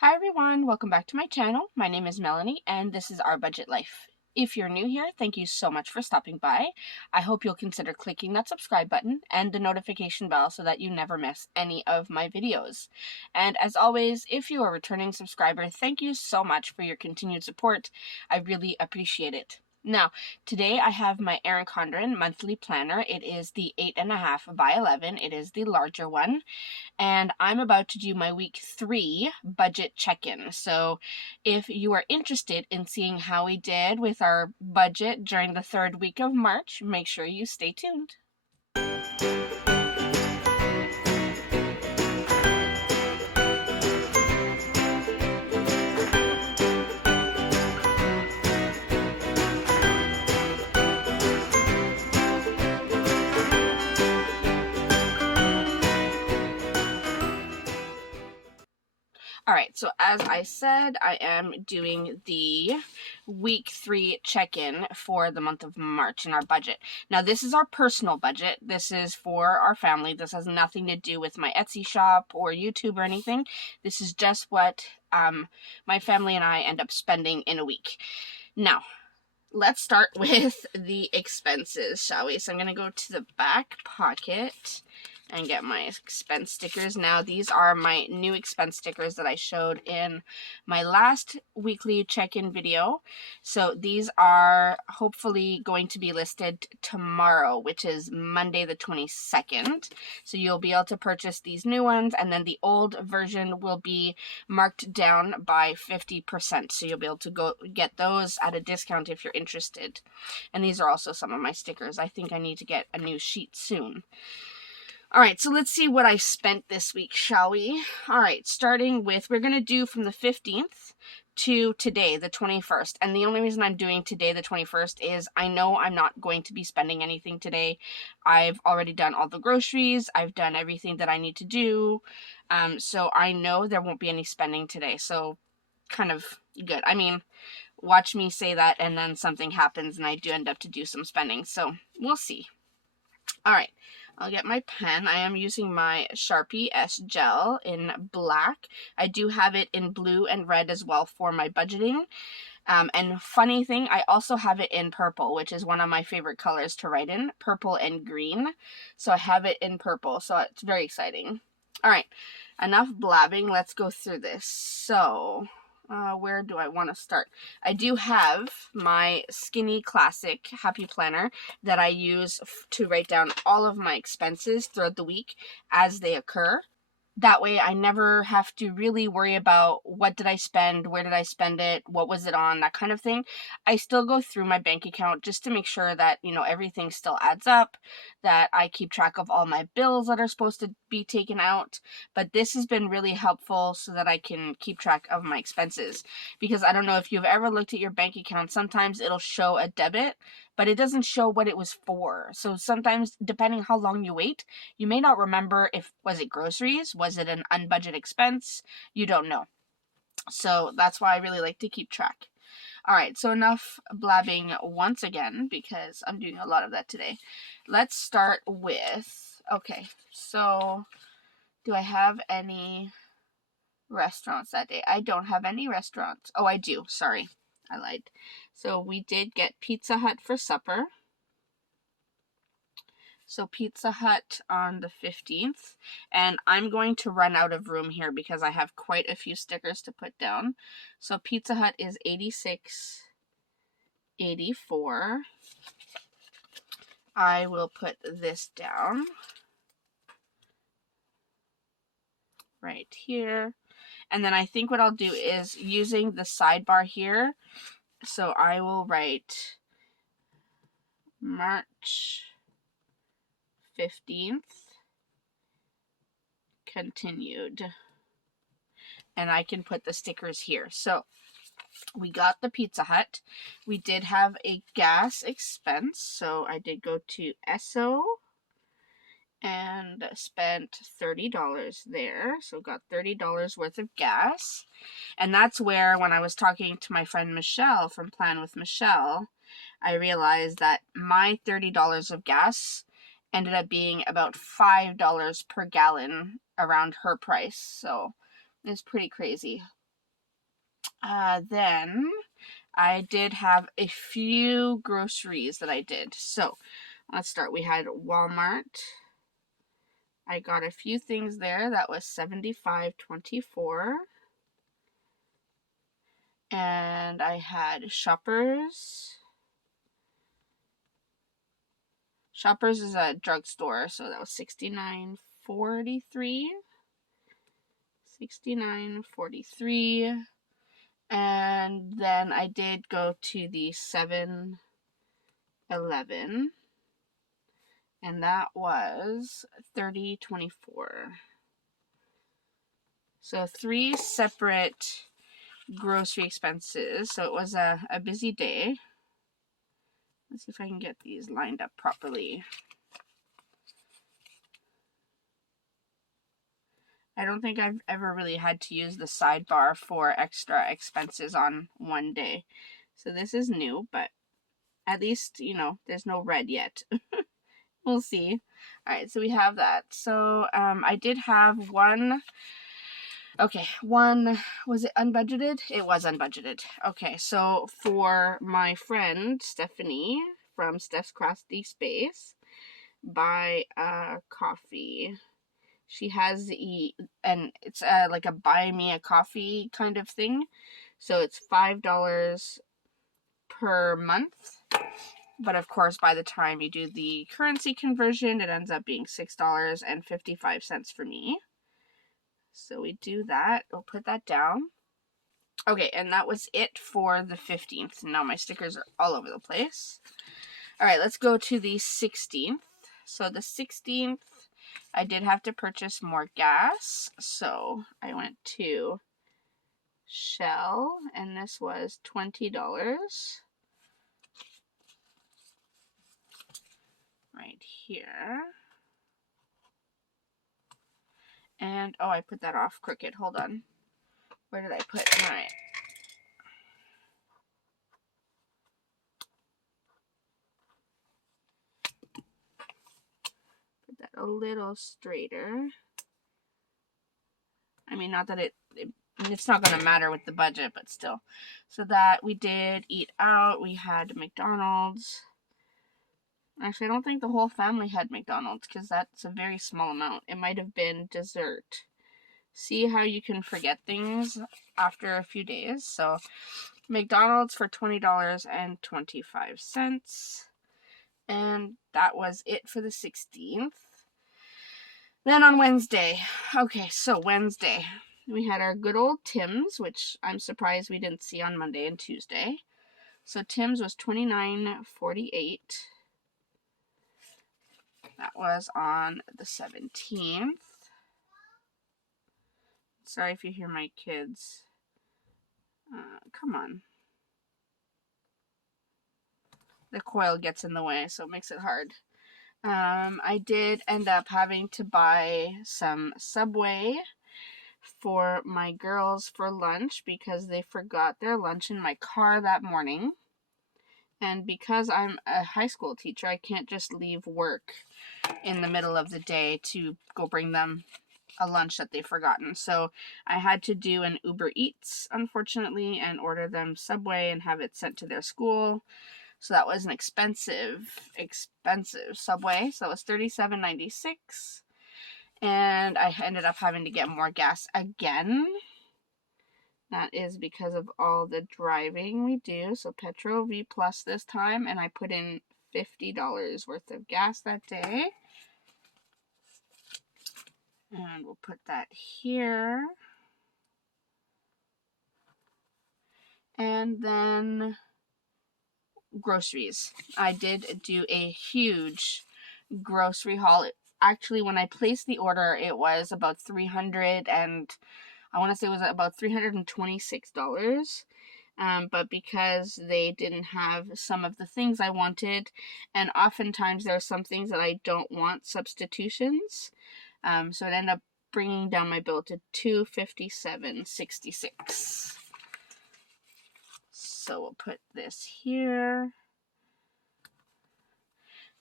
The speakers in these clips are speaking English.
Hi everyone, welcome back to my channel. My name is Melanie and this is Our Budget Life. If you're new here, thank you so much for stopping by. I hope you'll consider clicking that subscribe button and the notification bell so that you never miss any of my videos. And as always, if you are a returning subscriber, thank you so much for your continued support. I really appreciate it. Now, today I have my Erin Condren Monthly Planner. It is the 8.5 by 11. It is the larger one. And I'm about to do my week 3 budget check-in. So if you are interested in seeing how we did with our budget during the 3rd week of March, make sure you stay tuned. Alright, so as I said, I am doing the week 3 check-in for the month of March in our budget. Now, this is our personal budget. This is for our family. This has nothing to do with my Etsy shop or YouTube or anything. This is just what my family and I end up spending in a week. Now, let's start with the expenses, shall we? So I'm going to go to the back pocket and get my expense stickers. Now, these are my new expense stickers that I showed in my last weekly check-in video. So these are hopefully going to be listed tomorrow, which is Monday the 22nd. So you'll be able to purchase these new ones, and then the old version will be marked down by 50%. So you'll be able to go get those at a discount if you're interested. And these are also some of my stickers. I think I need to get a new sheet soon. Alright, so let's see what I spent this week, shall we? Alright, starting with, we're going to do from the 15th to today, the 21st. And the only reason I'm doing today, the 21st, is I know I'm not going to be spending anything today. I've already done all the groceries. I've done everything that I need to do. So I know there won't be any spending today. So kind of good. I mean, watch me say that and then something happens and I do end up to do some spending. So we'll see. Alright, I'll get my pen. I am using my Sharpie S Gel in black. I do have it in blue and red as well for my budgeting. And funny thing, I also have it in purple, which is one of my favorite colors to write in, purple and green. So I have it in purple, so it's very exciting. Alright, enough blabbing. Let's go through this. So where do I want to start? I do have my Skinny Classic Happy Planner that I use to write down all of my expenses throughout the week as they occur. That way I never have to really worry about what did I spend, where did I spend it, what was it on, that kind of thing. I still go through my bank account just to make sure that, you know, everything still adds up, that I keep track of all my bills that are supposed to be taken out. But this has been really helpful so that I can keep track of my expenses. Because I don't know if you've ever looked at your bank account, sometimes it'll show a debit, but it doesn't show what it was for. So sometimes, depending how long you wait, you may not remember if, was it groceries? Was it an unbudgeted expense? You don't know. So that's why I really like to keep track. Alright, so enough blabbing once again, because I'm doing a lot of that today. Let's start with, okay, so do I have any restaurants that day? I don't have any restaurants. Oh, I do. Sorry. I lied. So we did get Pizza Hut for supper. So Pizza Hut on the 15th. And I'm going to run out of room here because I have quite a few stickers to put down. So Pizza Hut is $86.84. I will put this down right here. And then I think what I'll do is using the sidebar here. So I will write March 15th continued. And I can put the stickers here. So we got the Pizza Hut. We did have a gas expense. So I did go to Esso and spent $30 there. So got $30 worth of gas. And that's where, when I was talking to my friend Michelle from Plan with Michelle, I realized that my $30 of gas ended up being about $5 per gallon around her price. So it's pretty crazy. Then I did have a few groceries that I did. So let's start. We had Walmart. I got a few things there. That was $75.24. And I had Shoppers. Shoppers is a drugstore, so that was $69.43. $69.43. And then I did go to the 7-Eleven, and that was $30.24. So 3 separate grocery expenses. So it was a busy day. Let's see if I can get these lined up properly. I don't think I've ever really had to use the sidebar for extra expenses on one day. So this is new, but at least, there's no red yet. We'll see. All right, so we have that. So I did have one. Okay, was it unbudgeted? It was unbudgeted. Okay, so for my friend Stephanie from Steph's Crafty Space, buy a coffee. She has and it's like a buy me a coffee kind of thing. So it's $5 per month. But of course, by the time you do the currency conversion, it ends up being $6.55 for me. So we do that. We'll put that down. Okay, and that was it for the 15th. Now my stickers are all over the place. All right, let's go to the 16th. So the 16th, I did have to purchase more gas. So I went to Shell, and this was $20. Right here. And, oh, I put that off crooked. Hold on. Where did I put? All right. Put that a little straighter. I mean, not that it's not going to matter with the budget, but still. So that we did eat out. We had McDonald's. Actually, I don't think the whole family had McDonald's because that's a very small amount. It might have been dessert. See how you can forget things after a few days. So McDonald's for $20.25. And that was it for the 16th. Then on Wednesday. Okay, so Wednesday. We had our good old Tim's, which I'm surprised we didn't see on Monday and Tuesday. So Tim's was $29.48. That was on the 17th. Sorry if you hear my kids. Come on. The coil gets in the way, so it makes it hard. I did end up having to buy some Subway for my girls for lunch because they forgot their lunch in my car that morning. And because I'm a high school teacher, I can't just leave work in the middle of the day to go bring them a lunch that they've forgotten. So I had to do an Uber Eats, unfortunately, and order them Subway and have it sent to their school. So that was an expensive Subway. So it was $37.96. And I ended up having to get more gas again. That is because of all the driving we do. So Petro V Plus this time, and I put in $50 worth of gas that day. And we'll put that here. And then groceries. I did do a huge grocery haul. Actually, when I placed the order, it was about $326. But because they didn't have some of the things I wanted, and oftentimes there are some things that I don't want substitutions, so it ended up bringing down my bill to $257.66. So we'll put this here.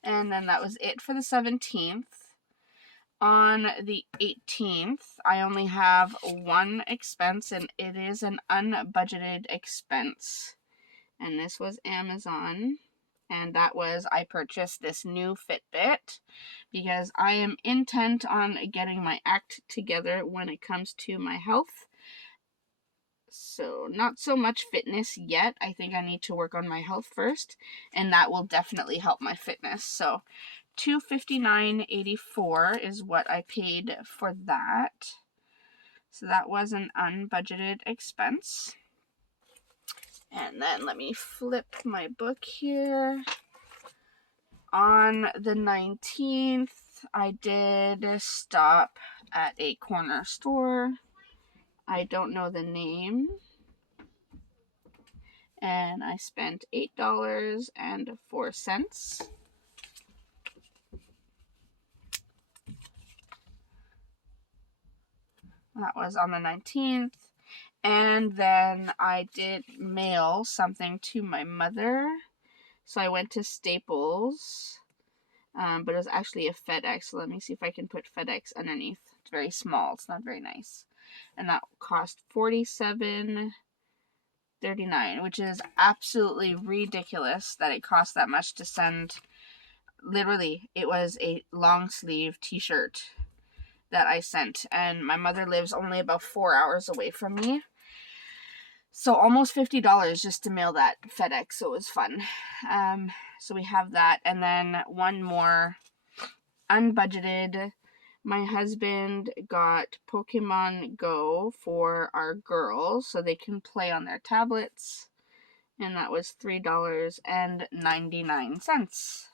And then that was it for the 17th. On the 18th, I only have one expense, and it is an unbudgeted expense. And this was Amazon. And that was, I purchased this new Fitbit because I am intent on getting my act together when it comes to my health. So not so much fitness yet. I think I need to work on my health first, and that will definitely help my fitness. So $259.84 is what I paid for that. So that was an unbudgeted expense. And then let me flip my book here. On the 19th, I did stop at a corner store. I don't know the name. And I spent $8.04. That was on the 19th. And then I did mail something to my mother. So I went to Staples, but it was actually a FedEx. So let me see if I can put FedEx underneath. It's very small. It's not very nice. And that cost $47.39, which is absolutely ridiculous that it cost that much to send. Literally, it was a long sleeve t-shirt that I sent, and my mother lives only about 4 hours away from me. So almost $50 just to mail that FedEx. So it was fun. So we have that. And then one more unbudgeted. My husband got Pokemon Go for our girls so they can play on their tablets. And that was $3.99.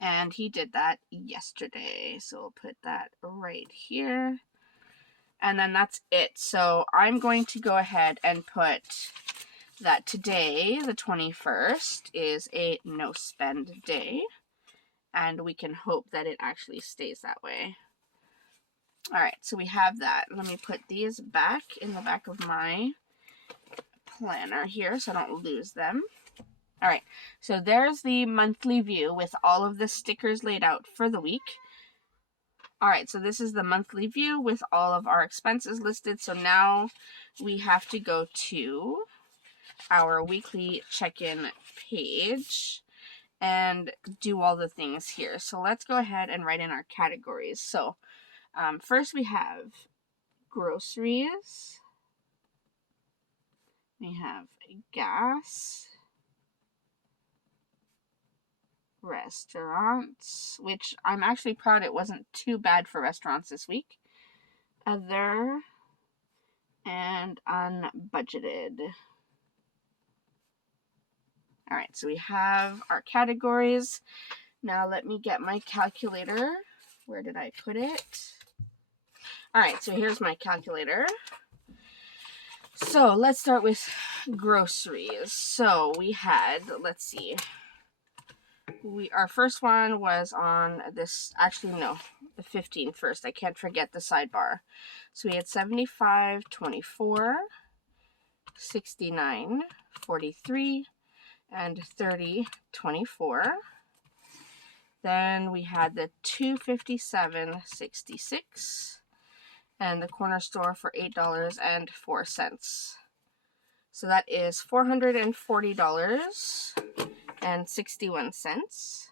And he did that yesterday. So we'll put that right here. And then that's it. So I'm going to go ahead and put that today, the 21st, is a no spend day. And we can hope that it actually stays that way. Alright, so we have that. Let me put these back in the back of my planner here so I don't lose them. Alright, so there's the monthly view with all of the stickers laid out for the week. Alright, so this is the monthly view with all of our expenses listed. So now we have to go to our weekly check-in page and do all the things here. So let's go ahead and write in our categories. So first we have groceries. We have gas. Restaurants, which I'm actually proud it wasn't too bad for restaurants this week. Other and unbudgeted. Alright, so we have our categories. Now let me get my calculator. Where did I put it? Alright, so here's my calculator. So let's start with groceries. So we had, let's see. Our first one was on this, actually no, the 15th first. I can't forget the sidebar. So we had 75.24, 69.43, and 30.24. Then we had the 257.66 and the corner store for $8.04. So that is $440.61.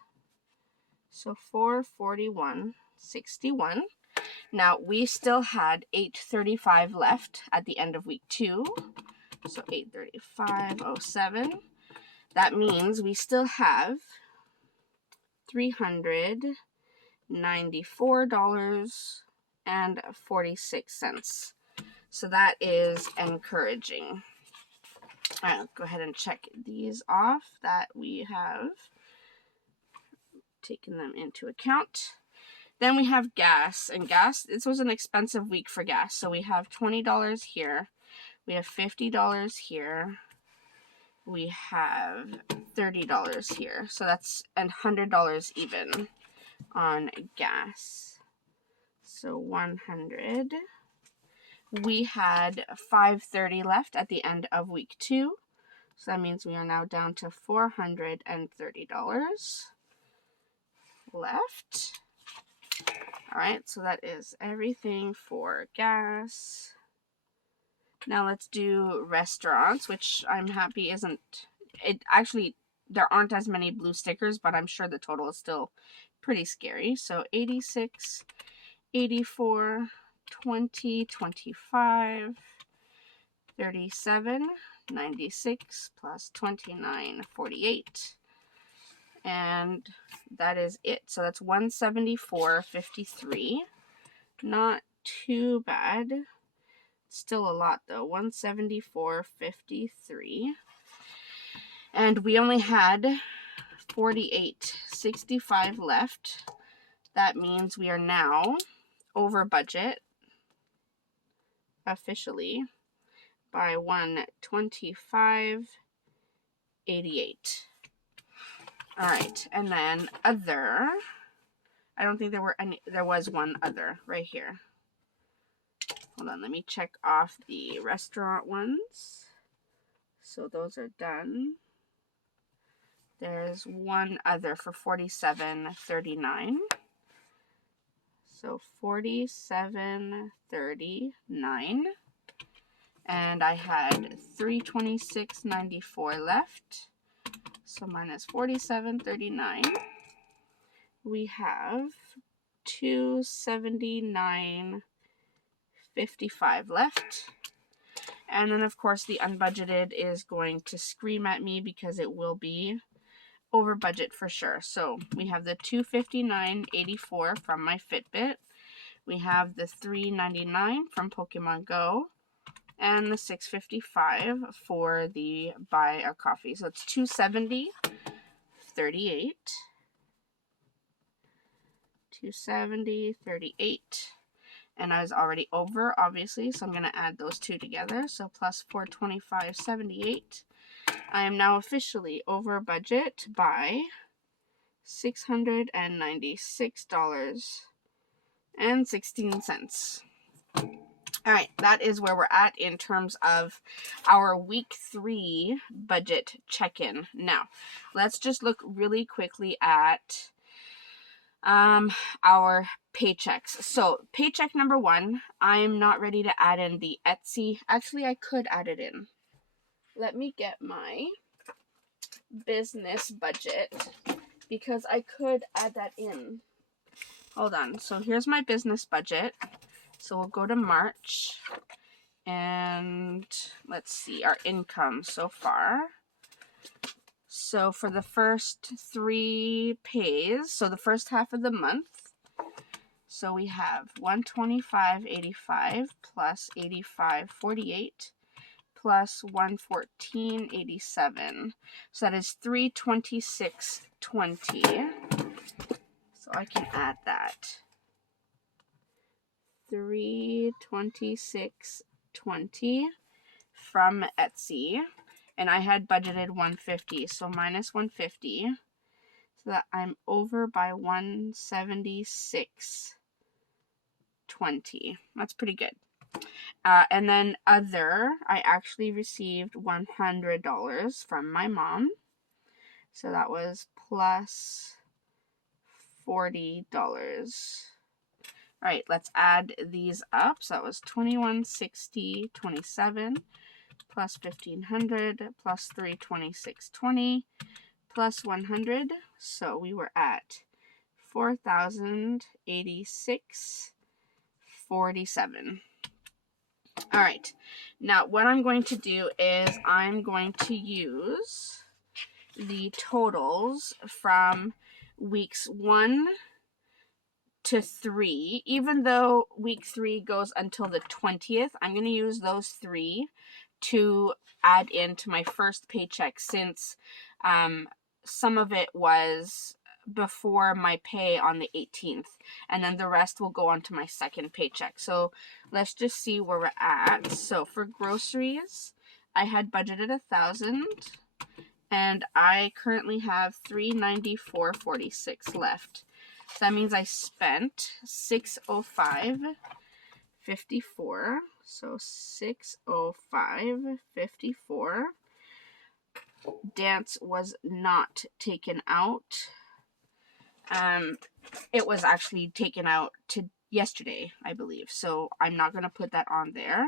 So $441.61. Now we still had $835 left at the end of week 2. So $835.07. That means we still have $394.46. So that is encouraging. I'll go ahead and check these off that we have taken them into account. Then we have gas. And gas, this was an expensive week for gas. So we have $20 here. We have $50 here. We have $30 here. So that's $100 even on gas. So 100. We had $530 left at the end of week 2. So that means we are now down to $430 left. All right, so that is everything for gas. Now let's do restaurants, which I'm happy isn't, it actually, there aren't as many blue stickers, but I'm sure the total is still pretty scary. So 86, 84, 20, 25, 37, 96 plus 29, 48. And that is it. So that's 174.53. Not too bad. Still a lot though. 174.53. And we only had 48.65 left. That means we are now over budget officially by 125.88. All right, and then other. I don't think there were any. There was one other right here. Hold on, let me check off the restaurant ones. So those are done. There's one other for 47.39. So 47.39. And I had 326.94 left. So minus 47.39. We have 279.55 left. And then of course the unbudgeted is going to scream at me because it will be over budget for sure. So we have the 259.84 from my Fitbit. We have the 399 from Pokemon Go. And the 655 for the buy a coffee. So it's 270.38. 270.38. And I was already over, obviously, so I'm going to add those two together. So plus 425.78. I am now officially over budget by $696.16. All right, that is where we're at in terms of our week 3 budget check-in. Now, let's just look really quickly at our paychecks. So paycheck number 1, I'm not ready to add in the Etsy. Actually, I could add it in. Let me get my business budget because I could add that in. Hold on. So here's my business budget. So we'll go to March and let's see our income so far. So for the first 3 pays, so the first half of the month, so we have 125.85 plus 85.48 plus 114.87. So that is 326.20. So I can add that. 326.20 from Etsy. And I had budgeted 150, so minus 150. So that I'm over by 176.20. That's pretty good. And then other, I actually received $100 from my mom. So that was plus $40. All right, let's add these up. So that was 2160.27 plus 1500 plus 326.20 plus 100. So we were at 4086.47. All right, now what I'm going to do is I'm going to use the totals from weeks 1 to 3. Even though week 3 goes until the 20th, I'm going to use those 3 to add into my first paycheck, since some of it was before my pay on the 18th, and then the rest will go on to my second paycheck. So let's just see where we're at. So for groceries, I had budgeted $1,000, and I currently have $394.46 left. So that means I spent $605.54. So $605.54. Dance was not taken out. It was actually taken out yesterday, I believe. So I'm not going to put that on there.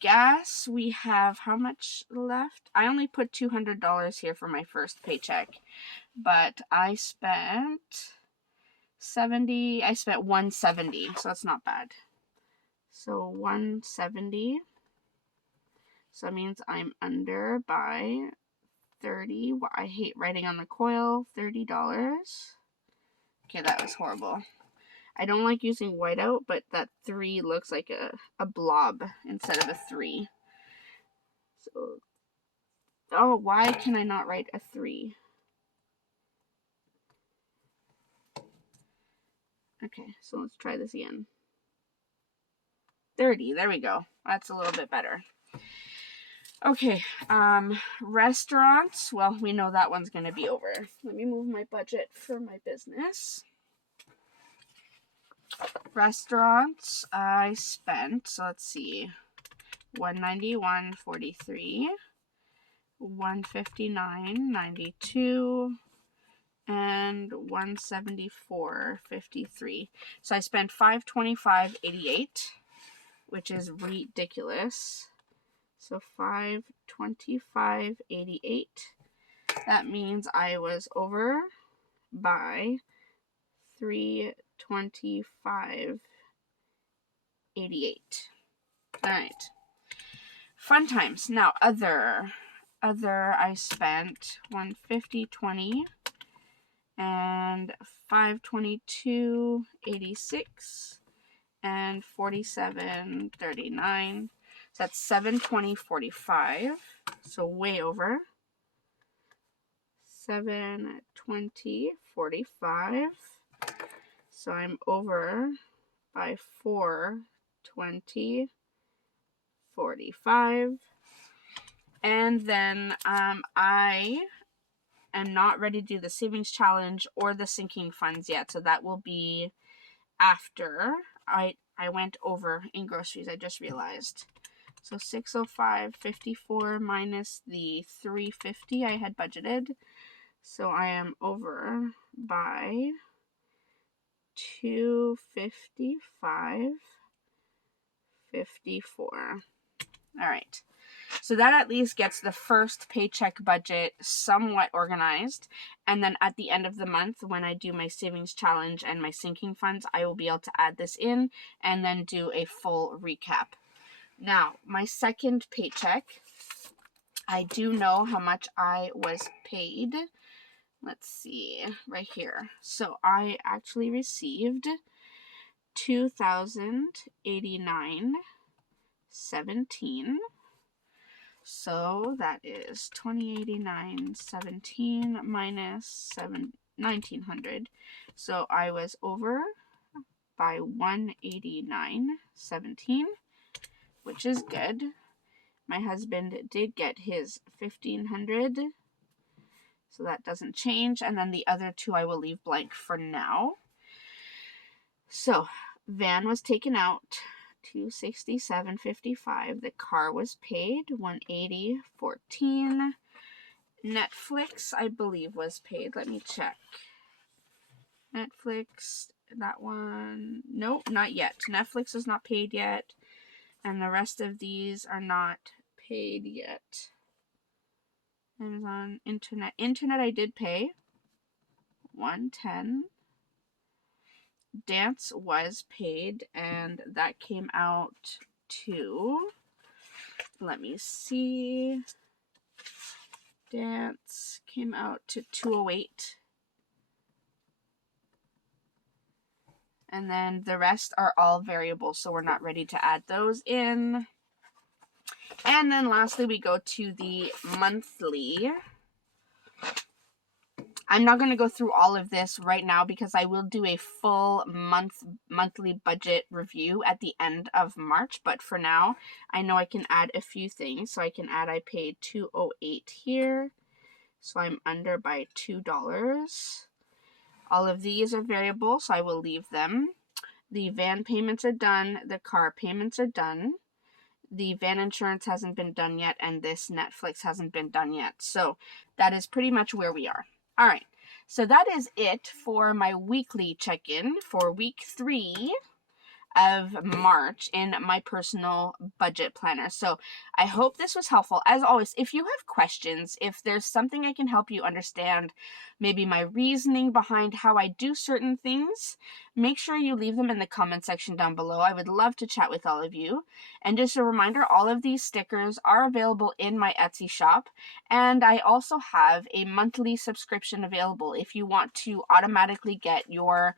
Gas, we have how much left? I only put $200 here for my first paycheck, but I spent $170, so that's not bad. So $170. So that means I'm under by 30. I hate writing on the coil. $30. Okay, that was horrible. I don't like using whiteout, but that 3 looks like a blob instead of a 3. So, oh, why can I not write a 3? Okay, so let's try this again. 30, there we go. That's a little bit better. Okay, restaurants, well, we know that one's going to be over. Let me move my budget for my business. Restaurants, I spent, so let's see, $191.43, $159.92, and $174.53. So I spent $525.88, which is ridiculous. So $525.88. That means I was over by $325.88. All right. Fun times. Now other I spent $150.20 and $522.86 and $47.39. So that's $720.45. So way over. $720.45. So I'm over by $420.45. And then I am not ready to do the savings challenge or the sinking funds yet. So that will be after I went over in groceries. I just realized. So $605.54 minus the $350 I had budgeted. So I am over by $255.54. All right. So that at least gets the first paycheck budget somewhat organized. And then at the end of the month, when I do my savings challenge and my sinking funds, I will be able to add this in and then do a full recap. Now, my second paycheck, I do know how much I was paid. Let's see, right here. So I actually received $2,089.17. So that is $2,089.17 minus $1,900. So I was over by $189.17, which is good. My husband did get his $1,500, so that doesn't change. And then the other 2 I will leave blank for now. So van was taken out, $267.55. The car was paid, $180.14. Netflix, I believe, was paid. Let me check. Netflix, that one, nope, not yet. Netflix is not paid yet, and the rest of these are not paid yet. Amazon, internet I did pay, $110. Dance was paid, and that came out to, let me see, Dance came out to $208. And then the rest are all variable, so we're not ready to add those in. And then lastly, we go to the monthly. I'm not going to go through all of this right now because I will do a full monthly budget review at the end of March. But for now, I know I can add a few things. So I can add, I paid $208 here. So I'm under by $2. All of these are variable, so I will leave them. The van payments are done. The car payments are done. The van insurance hasn't been done yet, and this Netflix hasn't been done yet. So that is pretty much where we are. All right. So that is it for my weekly check-in for week 3 of March in my personal budget planner. So I hope this was helpful. As always, if you have questions, if there's something I can help you understand, maybe my reasoning behind how I do certain things, make sure you leave them in the comment section down below. I would love to chat with all of you. And just a reminder, all of these stickers are available in my Etsy shop. And I also have a monthly subscription available if you want to automatically get your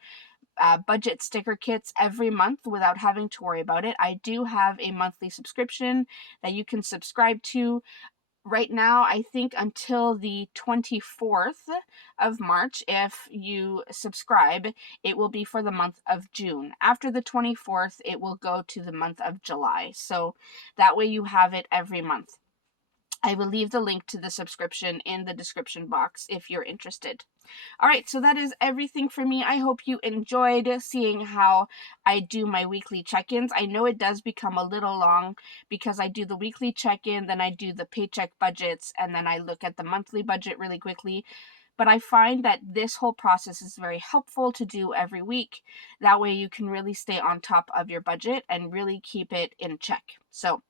budget sticker kits every month without having to worry about it. I do have a monthly subscription that you can subscribe to. Right now, I think until the 24th of March, if you subscribe, it will be for the month of June. After the 24th, it will go to the month of July. So that way you have it every month. I will leave the link to the subscription in the description box if you're interested. All right, so that is everything for me. I hope you enjoyed seeing how I do my weekly check-ins. I know it does become a little long because I do the weekly check-in, then I do the paycheck budgets, and then I look at the monthly budget really quickly. But I find that this whole process is very helpful to do every week. That way you can really stay on top of your budget and really keep it in check. So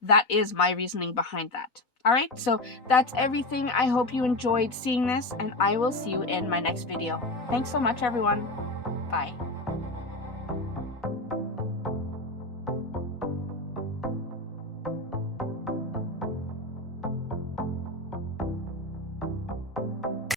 that is my reasoning behind that. All right, so that's everything. I hope you enjoyed seeing this, and I will see you in my next video. Thanks so much, everyone. Bye.